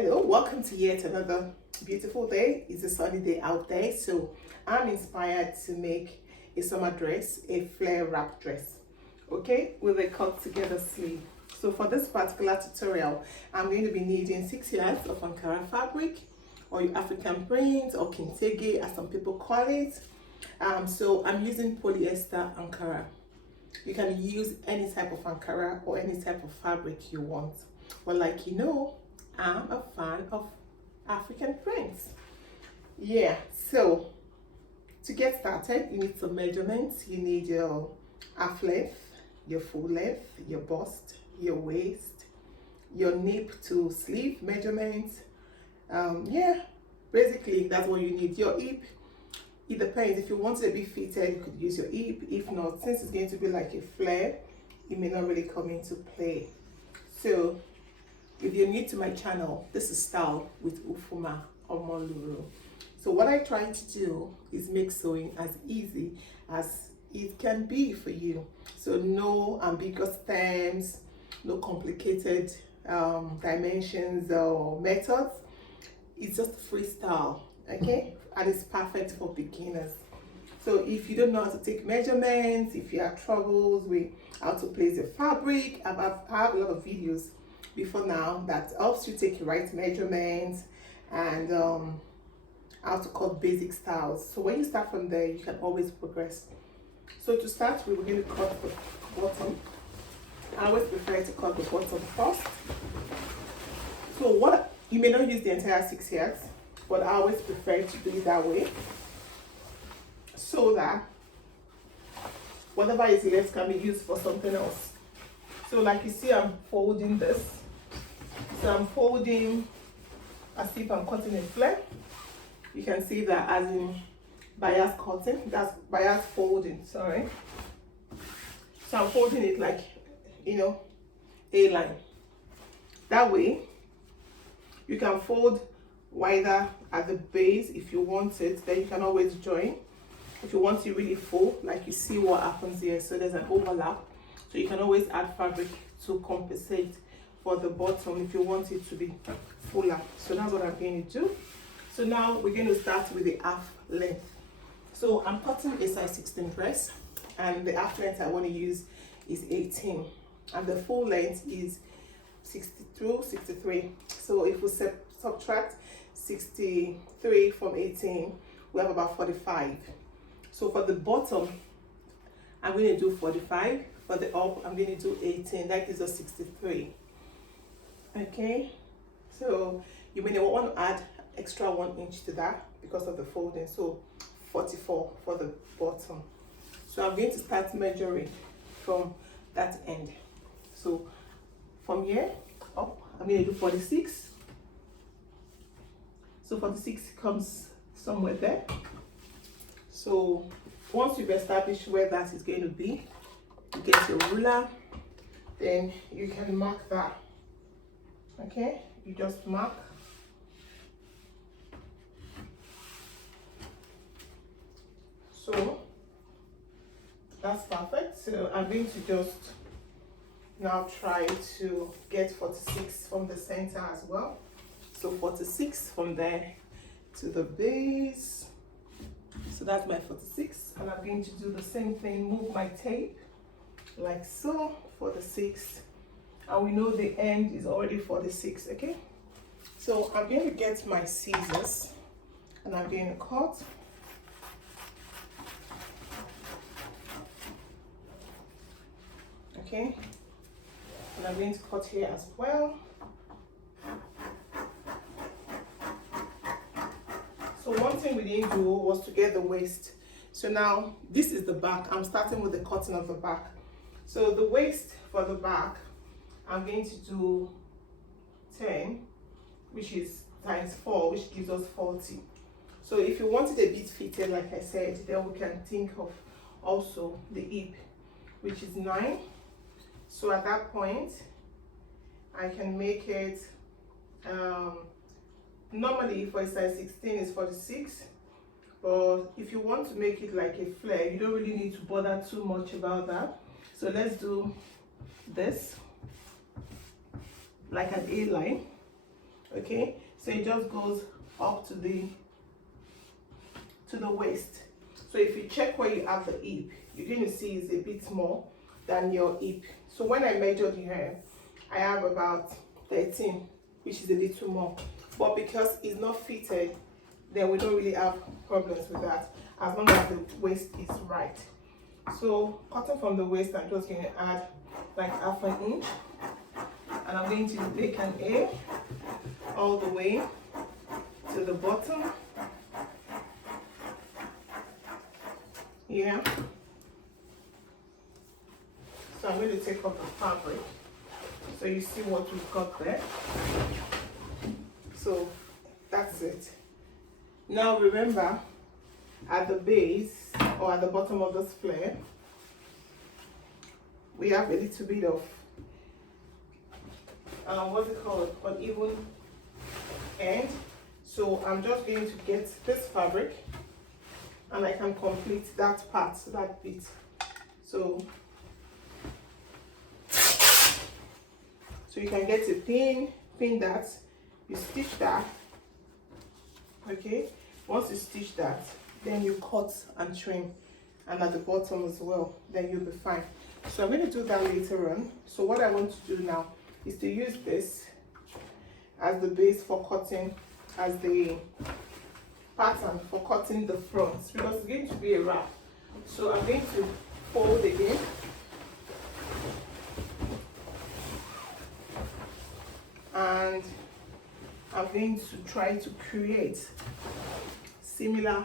Hello, welcome to yet another beautiful day. It's a sunny day out there, so I'm inspired to make a summer dress, a flare wrap dress, okay, with a cut together sleeve. So for this particular tutorial, I'm going to be needing 6 yards of Ankara fabric, or your African print, or kintege as some people call it. So I'm using polyester Ankara. You can use any type of Ankara or any type of fabric you want. But like you know, I'm a fan of African prints. Yeah, so to get started, you need some measurements. You need your half length, your full length, your bust, your waist, your nape to sleeve measurements. Yeah, basically that's what you need. Your hip, it depends. If you want it to be fitted, you could use your hip. If not, since it's going to be like a flare, it may not really come into play. So if you're new to my channel, this is Style with Ufuoma, omoluru. So what I try to do is make sewing as easy as it can be for you. So no ambiguous terms, no complicated dimensions or methods. It's just freestyle, okay? And it's perfect for beginners. So if you don't know how to take measurements, if you have troubles with how to place your fabric, I have a lot of videos before now that helps you take the right measurements and how to cut basic styles. So when you start from there, you can always progress. So to start with, we're going to cut the bottom. I always prefer to cut the bottom first. So what you may not use the entire 6 yards, but I always prefer to do it that way, so that whatever is left can be used for something else. So like you see, I'm folding this. So I'm folding as if I'm cutting a flare. You can see that as in bias cutting, that's bias folding, sorry. So I'm folding it like, a line. That way, you can fold wider at the base if you want it, then you can always join. If you want it really full, like you see what happens here, so there's an overlap. So you can always add fabric to compensate for the bottom if you want it to be fuller. So that's what I'm going to do. So now we're going to start with the half length. So I'm cutting a size 16 dress, and the half length I want to use is 18, and the full length is 63. So if we subtract 63 from 18, we have about 45. So for the bottom, I'm going to do 45. For the up, I'm going to do 18. That gives us 63. Okay, so you may want to add extra 1 inch to that because of the folding. So 44 for the bottom. So I'm going to start measuring from that end. So from here up, I'm going to do 46. So 46 comes somewhere there. So once you've established where that is going to be, you get your ruler, then you can mark that. Okay, you just mark. So that's perfect. So I'm going to just now try to get 46 from the center as well. So 46 from there to the base. So that's my 46, and I'm going to do the same thing, move my tape like so, 46, and we know the end is already 46. Okay, so I'm going to get my scissors and I'm going to cut. Okay, and I'm going to cut here as well. So one thing we didn't do was to get the waist. So now this is the back. I'm starting with the cutting of the back. So the waist for the back, I'm going to do 10, which is times 4, which gives us 40. So if you want it a bit fitted, like I said, then we can think of also the hip, which is 9. So at that point, I can make it, normally for a size 16 is 46, but if you want to make it like a flare, you don't really need to bother too much about that. So let's do this like an A line. Okay, so it just goes up to the waist. So if you check where you have the hip, you're going to see it's a bit more than your hip. So when I measured here, I have about 13, which is a little more. But because it's not fitted, then we don't really have problems with that, as long as the waist is right. So cutting from the waist, I'm just going to add like half an inch, and I'm going to make an A all the way to the bottom. Yeah. So I'm going to take off the fabric so you see what we've got there. So that's it. Now remember, at the base or at the bottom of this flare, we have a little bit of what's it called, uneven end. So I'm just going to get this fabric and I can complete that part, that bit. So you can get a pin that, you stitch that. Okay, once you stitch that, then you cut and trim, and at the bottom as well, then you'll be fine. So I'm going to do that later on. So what I want to do now is to use this as the base for cutting, as the pattern for cutting the fronts, because it's going to be a wrap. So I'm going to fold again, and I'm going to try to create similar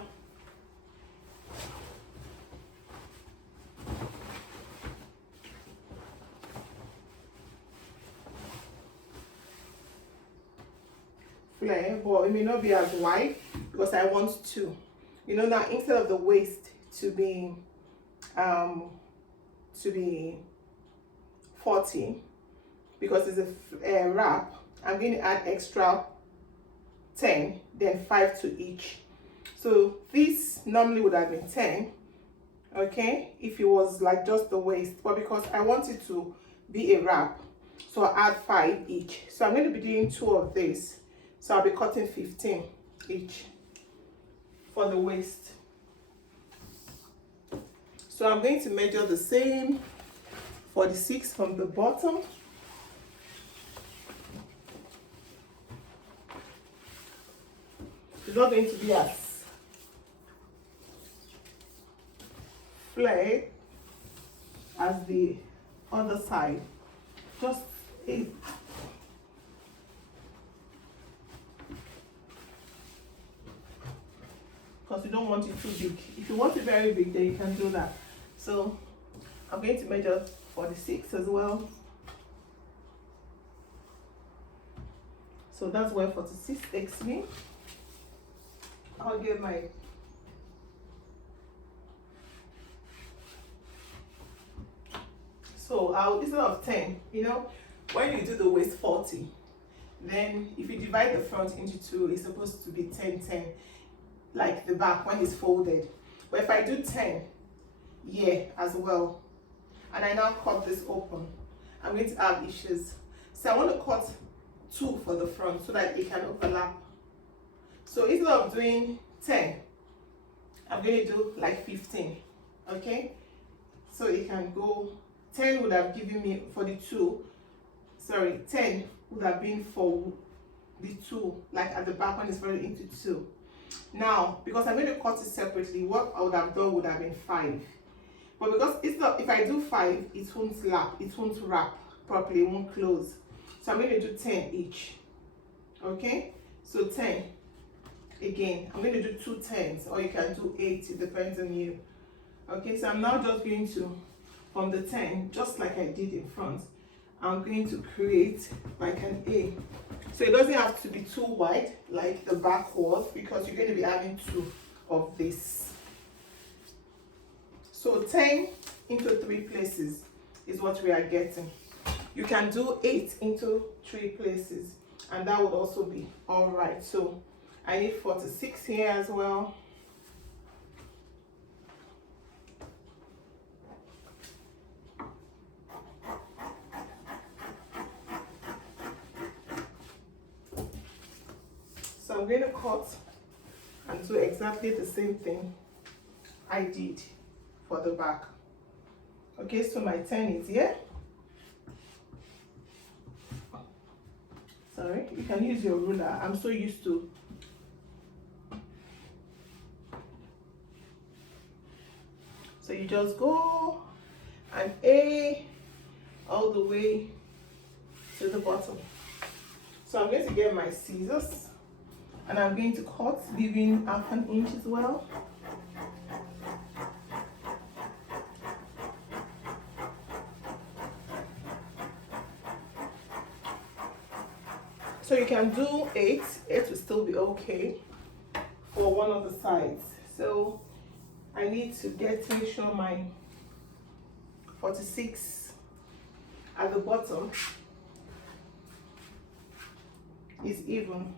flare, but it may not be as wide because I want to, you know, now instead of the waist to be 40, because it's a wrap, I'm going to add extra 10, then 5 to each. So this normally would have been 10, okay, if it was like just the waist, but because I want it to be a wrap, so I add 5 each. So I'm going to be doing 2 of this, so I'll be cutting 15 each for the waist. So I'm going to measure the same 46 from the bottom. It's not going to be as flared as the other side. Just a because you don't want it too big. If you want it very big, then you can do that. So I'm going to measure 46 as well. So that's where 46 takes me. I'll get my I'll, instead of 10, you know, when you do the waist 40, then if you divide the front into 2, it's supposed to be 10 10, like the back when it's folded. But if I do 10 here as well, and I now cut this open, I'm going to have issues. So I want to cut 2 for the front so that it can overlap. So instead of doing 10, I'm going to do like 15, okay? So it can go, 10 would have given me for the 2, sorry, 10 would have been for the 2, like at the back when it's folded into 2. Now, because I'm going to cut it separately, what I would have done would have been 5. But because it's not, if I do 5, it won't lap, it won't wrap properly, it won't close. So I'm going to do 10 each, okay? So 10. Again, I'm going to do 2 10s, or you can do 8, it depends on you. Okay, so I'm now just going to, from the 10, just like I did in front, I'm going to create like an A. So it doesn't have to be too wide like the back was, because you're going to be having 2 of this. So 10 into 3 places is what we are getting. You can do 8 into 3 places, and that would also be all right. So I need 46 here as well. I'm going to cut and do exactly the same thing I did for the back. Okay, so my turn is here. Sorry, you can use your ruler. I'm so used to. So you just go and A all the way to the bottom. So I'm going to get my scissors and I'm going to cut, leaving half an inch as well. So you can do 8 will still be okay for one of the sides. So I need to make sure my 46 at the bottom is even.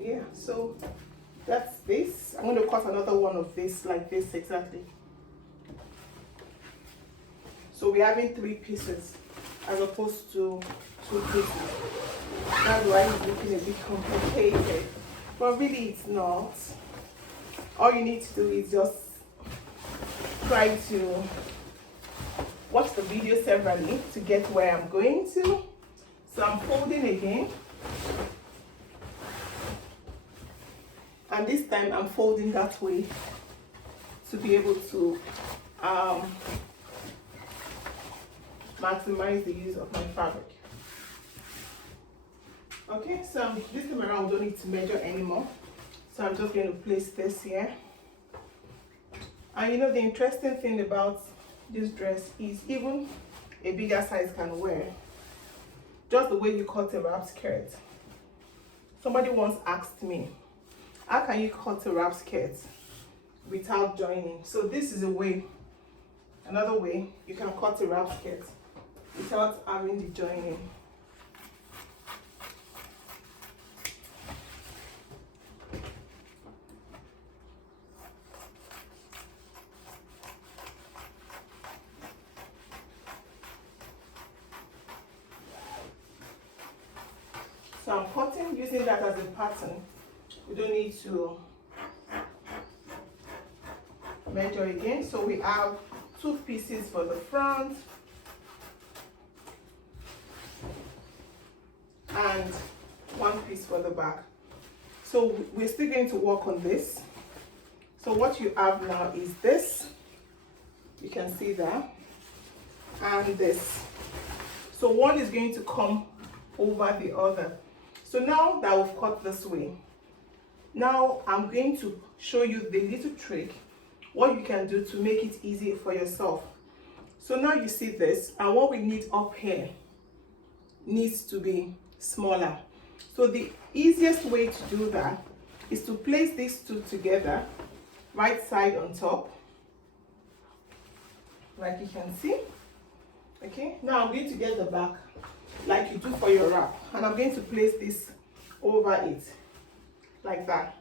Yeah, so that's this. I'm going to cut another one of this like this exactly. So we're having 3 pieces as opposed to 2 pieces. That's why it's looking a bit complicated, but really it's not. All you need to do is just try to watch the video separately to get where I'm going to. So I'm folding again, and this time I'm folding that way to be able to maximize the use of my fabric. Okay, so this time around we don't need to measure anymore. So I'm just going to place this here. And you know, the interesting thing about this dress is even a bigger size can wear. Just the way you cut a wrap skirt. Somebody once asked me, how can you cut a wrap skirt without joining? So this is a way, another way you can cut a wrap skirt without having the joining. So I'm cutting using that as a pattern. We don't need to measure again. So we have 2 pieces for the front and 1 piece for the back. So we're still going to work on this. So what you have now is this. You can see that. And this. So one is going to come over the other. So now that we've cut this way, now I'm going to show you the little trick, what you can do to make it easy for yourself. So now you see this, and what we need up here needs to be smaller. So the easiest way to do that is to place these 2 together, right side on top, like you can see. Okay, now I'm going to get the back like you do for your wrap, and I'm going to place this over it like that.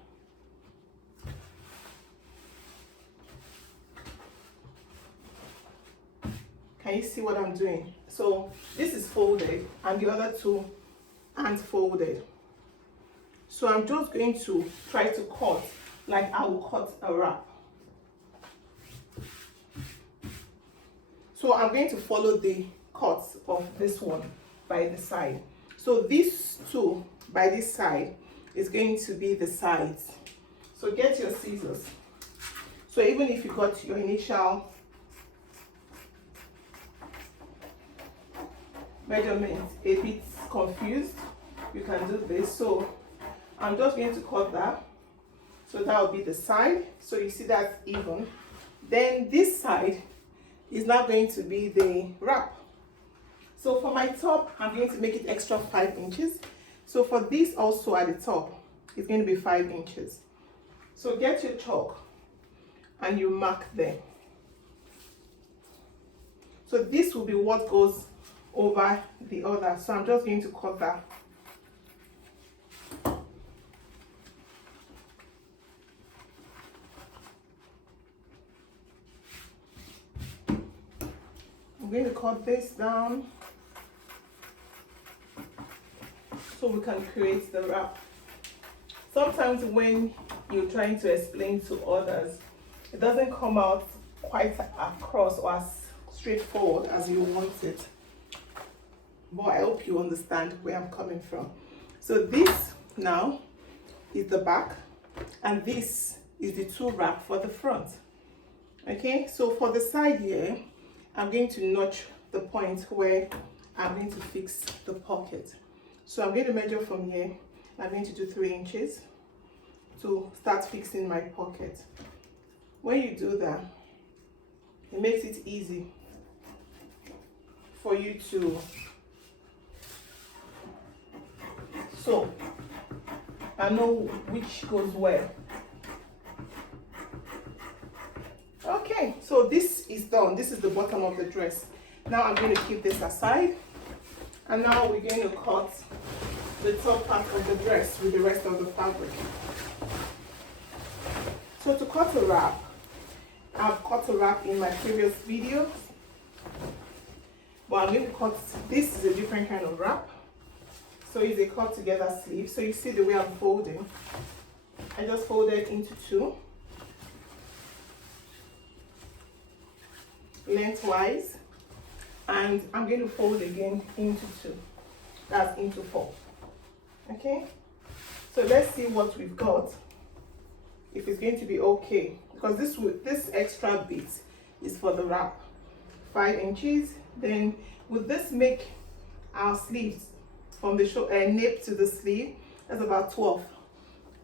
Can you see what I'm doing? So this is folded and the other 2 aren't folded. So I'm just going to try to cut like I will cut a wrap. So I'm going to follow the cuts of this one by the side. So these 2 by this side is going to be the sides. So get your scissors. So even if you got your initial measurement a bit confused, you can do this. So I'm just going to cut that. So that will be the side. So you see that's even. Then this side is now going to be the wrap. So for my top, I'm going to make it extra 5 inches. So for this also at the top, it's going to be 5 inches. So get your chalk and you mark there. So this will be what goes over the other. So I'm just going to cut that. I'm going to cut this down so we can create the wrap. Sometimes when you're trying to explain to others, it doesn't come out quite across or as straightforward as you want it. But I hope you understand where I'm coming from. So this now is the back, and this is the two wrap for the front. Okay, so for the side here, I'm going to notch the point where I'm going to fix the pocket. So I'm going to measure from here. I'm going to do 3 inches to start fixing my pocket. When you do that, it makes it easy for you to sew and know which goes where. Okay, so this is done. This is the bottom of the dress. Now I'm going to keep this aside, and now we're going to cut the top part of the dress with the rest of the fabric. So to cut a wrap, I've cut a wrap in my previous videos, but I'm going to cut, this is a different kind of wrap. So it's a cut together sleeve. So you see the way I'm folding. I just folded into 2. Lengthwise, and I'm going to fold again into 2, that's into 4. Okay, so let's see what we've got, if it's going to be okay, because this extra bit is for the wrap, 5 inches. Then with this make our sleeves from the nape to the sleeve, that's about 12,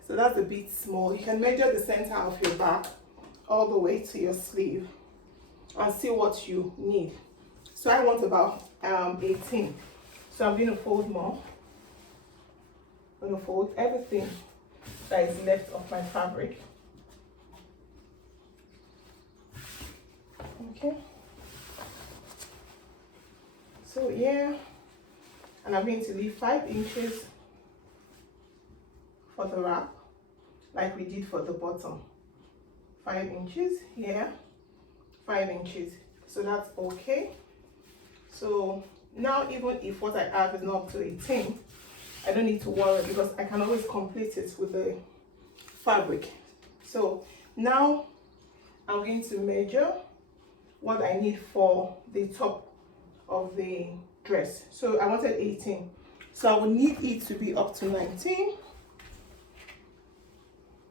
so that's a bit small. You can measure the center of your back all the way to your sleeve and see what you need. So I want about 18. So I'm going to fold more. I'm going to fold everything that is left of my fabric. Okay. So yeah, and I'm going to leave 5 inches for the wrap, like we did for the bottom. 5 inches here. 5 inches, so that's okay. So now even if what I have is not up to 18, I don't need to worry, because I can always complete it with the fabric. So now I'm going to measure what I need for the top of the dress. So I wanted 18, so I will need it to be up to 19.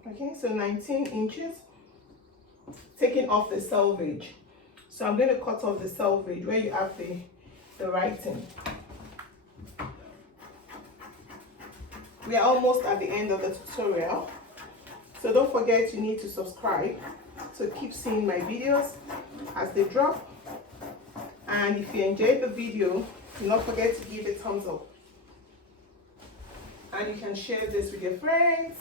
Okay, so 19 inches, taking off the selvage. So I'm going to cut off the selvage where you have the writing. We are almost at the end of the tutorial, so don't forget you need to subscribe to keep seeing my videos as they drop. And if you enjoyed the video, do not forget to give it a thumbs up, and you can share this with your friends.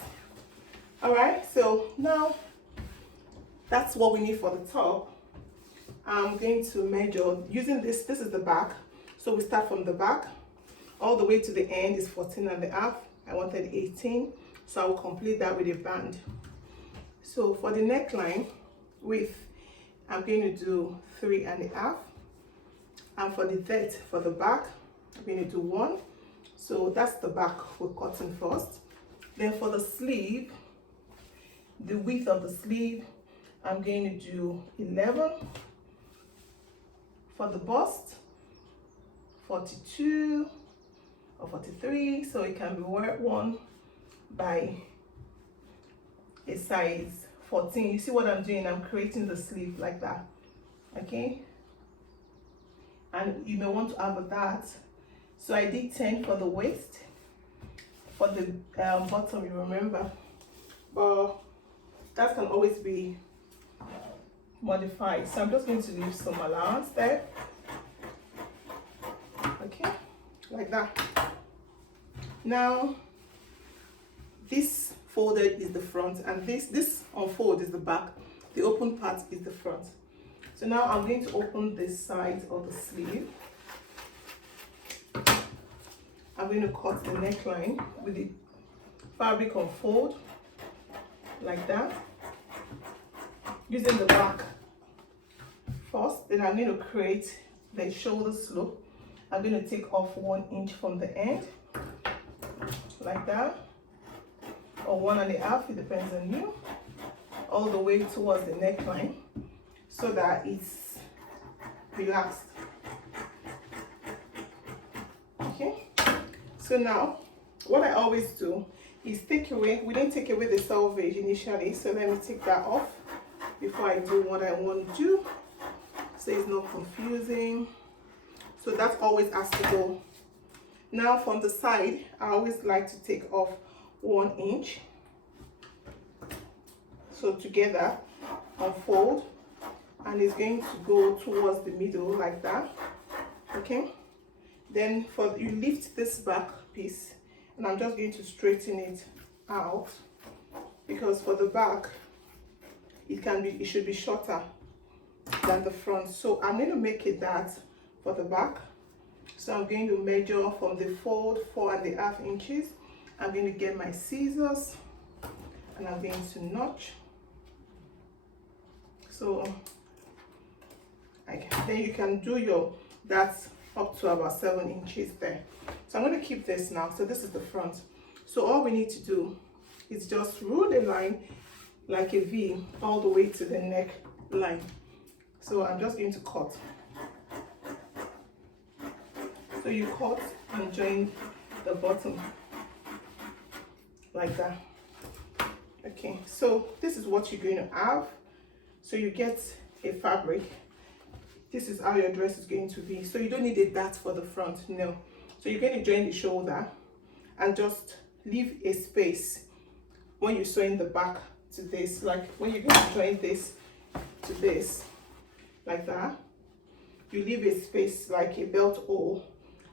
All right, so now that's what we need for the top. I'm going to measure using this is the back, so we start from the back all the way to the end is 14.5. I wanted 18, so I will complete that with a band. So for the neckline width, I'm going to do 3.5, and for the depth for the back, I'm going to do 1. So that's the back we're cutting first. Then for the sleeve, the width of the sleeve, I'm going to do 11. For the bust, 42 or 43, so it can be worn by a size 14. You see what I'm doing? I'm creating the sleeve like that. Okay, and you may want to have that. So I did 10 for the waist. For the bottom, you remember, but that can always be modified. So I'm just going to leave some allowance there. Okay, like that. Now this folded is the front, and this unfold is the back. The open part is the front. So now I'm going to open this side of the sleeve. I'm going to cut the neckline with the fabric unfold like that, using the back first. Then I'm going to create the shoulder slope, I'm going to take off 1 inch from the end, like that, or 1.5, it depends on you, all the way towards the neckline, so that it's relaxed. Okay, so now what I always do is take away, we didn't take away the selvage initially, so let me take that off before I do what I want to do, so it's not confusing. So that always has to go. Now from the side, I always like to take off 1 inch. So together, unfold, and it's going to go towards the middle like that. Okay. Then you lift this back piece, and I'm just going to straighten it out, because for the back, it should be shorter than the front. So I'm going to make it that for the back. So I'm going to measure from the fold 4.5 inches. I'm going to get my scissors, and I'm going to notch. So then you can do that's up to about 7 inches there. So I'm going to keep this now. So this is the front. So all we need to do is just rule a line like a V all the way to the neck line. So I'm just going to cut. So you cut and join the bottom like that. Okay, so this is what you're going to have. So you get a fabric. This is how your dress is going to be. So you don't need a dart for the front, no. So you're going to join the shoulder and just leave a space when you're sewing the back to this, like when you're going to join this to this, like that. You leave a space like a belt hole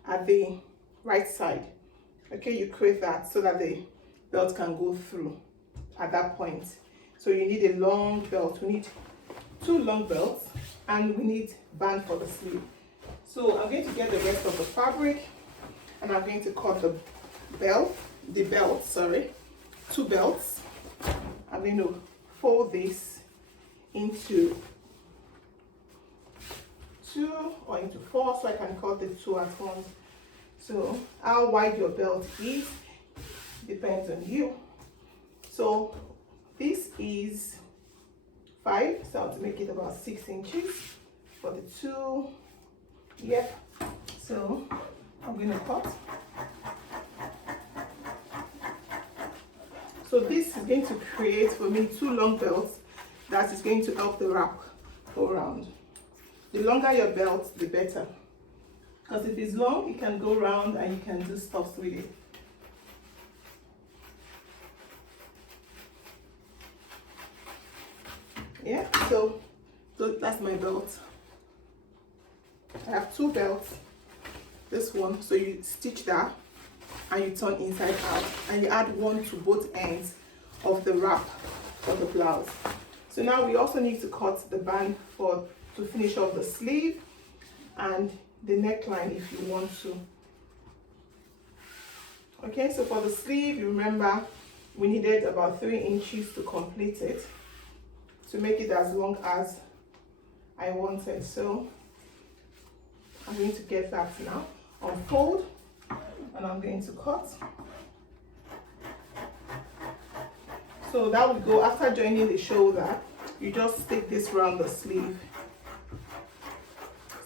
at the right side. Okay, you create that so that the belt can go through at that point. So you need a long belt. We need 2 long belts, and we need band for the sleeve. So I'm going to get the rest of the fabric, and I'm going to cut the belt, 2 belts. I'm going to fold this into 2 or into 4, so I can cut the 2 at once. So how wide your belt is depends on you. So this is 5, so I have to make it about 6 inches for the 2. Yep. So I'm going to cut. So this is going to create for me 2 long belts that is going to help the wrap go around. The longer your belt, the better. Because if it's long, it can go round and you can do stuff with it. Yeah, so that's my belt. I have 2 belts. This one, so you stitch that and you turn inside out, and you add 1 to both ends of the wrap for the blouse. So now we also need to cut the band to finish off the sleeve and the neckline if you want to. Okay, so for the sleeve, you remember we needed about 3 inches to complete it, to make it as long as I wanted. So I'm going to get that now, unfold, and I'm going to cut. So that will go after joining the shoulder. You just stick this around the sleeve.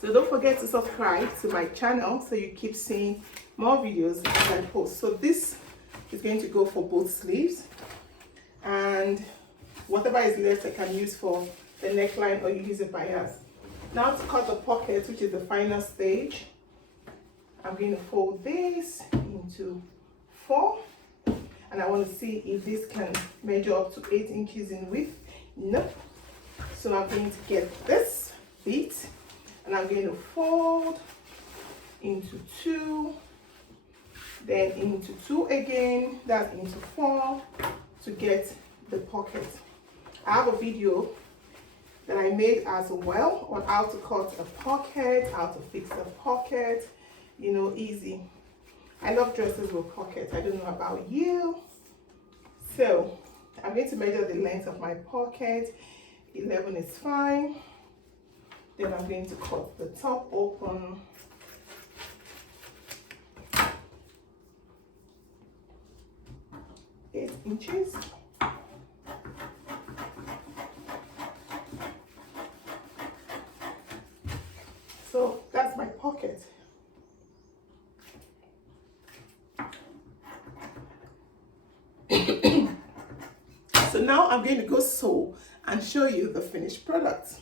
So don't forget to subscribe to my channel so you keep seeing more videos as I post. So this is going to go for both sleeves, and whatever is left I can use for the neckline, or you use a bias. Now to cut the pocket, which is the final stage, I'm going to fold this into 4, and I want to see if this can measure up to 8 inches in width. Nope. So I'm going to get this bit, and I'm going to fold into 2, then into 2 again, that's into 4 to get the pocket. I have a video that I made as well on how to cut a pocket, how to fix a pocket, you know, easy. I love dresses with pockets. I don't know about you. So I'm going to measure the length of my pocket. 11 is fine. Then I'm going to cut the top open. Eight inches. So that's my pocket. So now I'm going to go sew and show you the finished product.